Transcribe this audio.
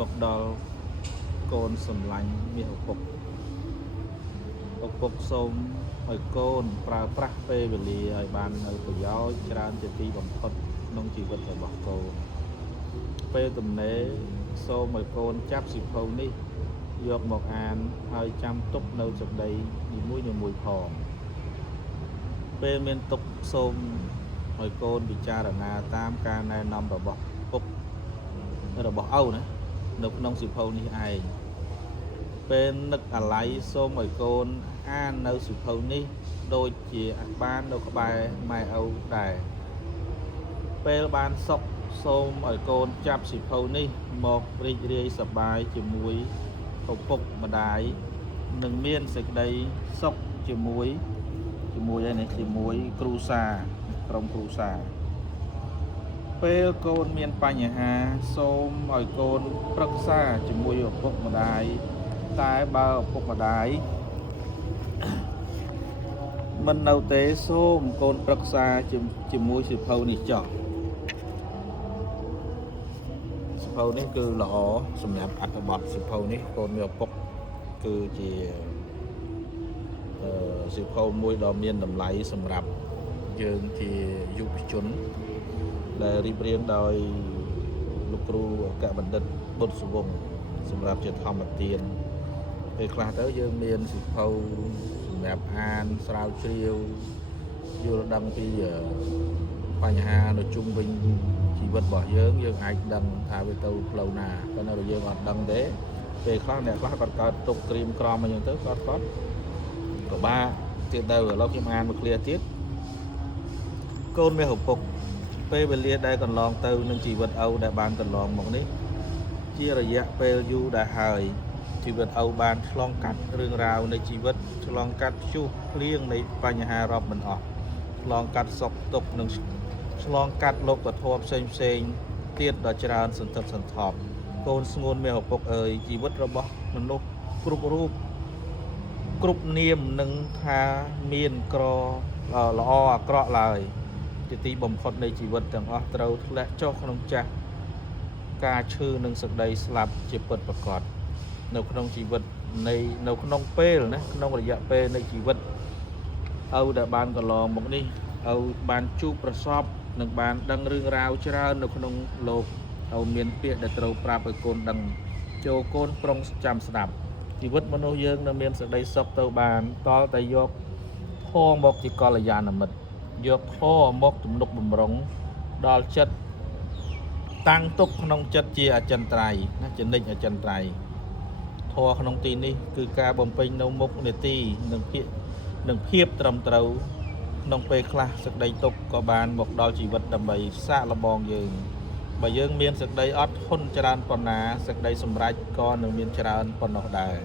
មកដល់កូនសម្លាញ់មាសឪពុកសូមឲ្យកូនប្រើប្រាស់ពេលវេលាឲ្យបាននៅប្រយោជន៍ច្រើនជាទីបំផុតក្នុងជីវិតរបស់កូនពេលទំនេរសូមឲ្យកូនចាប់សៀវភៅនេះយកមកអានហើយចាំទុកនៅសេចក្តីនីមួយៗផងពេលមានទុកសូមឲ្យកូនពិចារណាតាមការណែនាំរបស់ពុករបស់ឪណានៅក្នុងសៀវភៅនេះឯងពេលនឹកអាល័យសូមឲ្យកូនអាននៅសៀវភៅនេះដូចជាបាននៅក្បែរម៉ែឪដែរពេលបានសុខសូមឲ្យកូនចាប់សៀវភៅនេះមករីករាយសប្បាយជាមួយឪពុកម្ដាយនិងមានសេចក្តីសុខជាមួយគ្រួសារក្រុមគ្រួសារពេលកូនមានបញ្ហាសូមឲ្យកូនប្រឹក្សាជាមួយឪពុកម្ដាយតែបើឪពុកម្ដាយមិននៅទេសូមកូនប្រឹក្សាជាមួយសៀវភៅនេះចុះសៀវភៅនេះគឺល្អសម្រាប់អត្ថបទសៀវភៅនេះកូនមានឪពុកគឺជាសៀវភៅមួយដ៏មានតម្លៃសម្រាប់យើងជាយុវជនដែលរៀបរៀងដោយលោកគ្រូអគ្គបណ្ឌិតបុត្រសវង្សសម្រាប់ជាធម្មទានពេលខ្លះទៅយើងមានសៀវភៅសម្រាប់អានស្រាវជ្រាវយល់ដឹងពីបញ្ហានៅជុំវិញជីវិតរបស់យើងអាចដឹងថាវាទៅផ្លូវណាប៉ុន្តែយើងអត់ដឹងទេពេលខ្លះអ្នកខ្លះគាត់កើតទុកក្រៀមក្រំអញ្ចឹងទៅគាត់ពិបាកទៀតទៅឥឡូវខ្ញុំអានមួយឃ្លាទៀតកូនមាសឪពុកពេលវេលាដែលកន្លងទៅនឹងជីវិតឪដែលបានកន្លងមកនេះជារយៈពេលយូរដែលហើយជីវិតឪបានឆ្លងកាត់រឿងរ៉ាវនៃជីវិតឆ្លងកាត់ព្យុះភ្លៀងនៃបញ្ហារាប់មិនអស់ឆ្លងកាត់សុខទុក្ខនិងឆ្លងកាត់លោកធម៌ផ្សេងទៀតដ៏ច្រើនសន្ធឹកសន្ធាប់កូនស្ងួនមាសឪពុកអើយជីវិតរបស់មនុស្សគ្រប់រូបគ្រប់នាមនឹងថាមានល្អអាក្រក់ឡើយជាទីបំផុតនៃជីវិតទាំងអស់ត្រូវធ្លាក់ចុះក្នុងចាស់ការឈឺនិងសេចក្តីស្លាប់ជាពិតប្រាកដនៅក្នុងជីវិតនៅក្នុងពេលណាក្នុងរយៈពេលនៃជីវិតឪដែលបានកន្លងមកនេះឪបានជួបប្រសពនិងបានដឹងរឿងរ៉ាវច្រើននៅក្នុងលោកឪមានពាក្យដែលត្រូវប្រាប់ឲ្យកូនដឹងចូលកូនប្រុងចាំស្ដាប់ជីវិតមនុស្សយើងនៅមានសេចក្តីសុខទៅបានតលតែយកធម៌មកជាកល្យាណមិត្តយកធម៌មកទំនុកបំរុងដល់ចិត្តតាំងទុកក្នុងចិត្តជាអចិន្ត្រៃយ៍ណាជានិច្ចអចិន្ត្រៃយ៍ធម៌ក្នុងទីនេះគឺការបំពេញនៅមុខនេតិនិងភាពត្រឹមត្រូវក្នុងពេលខ្លះសេចក្តីទុក្ខក៏បានមកដល់ជីវិតដើម្បីសាកល្បងយើងបើយើងមានសេចក្តីអត់ធន់ច្រើនប៉ុណ្ណាសេចក្តីសម្រេចក៏នឹងមានច្រើនប៉ុណ្ណោះដែរ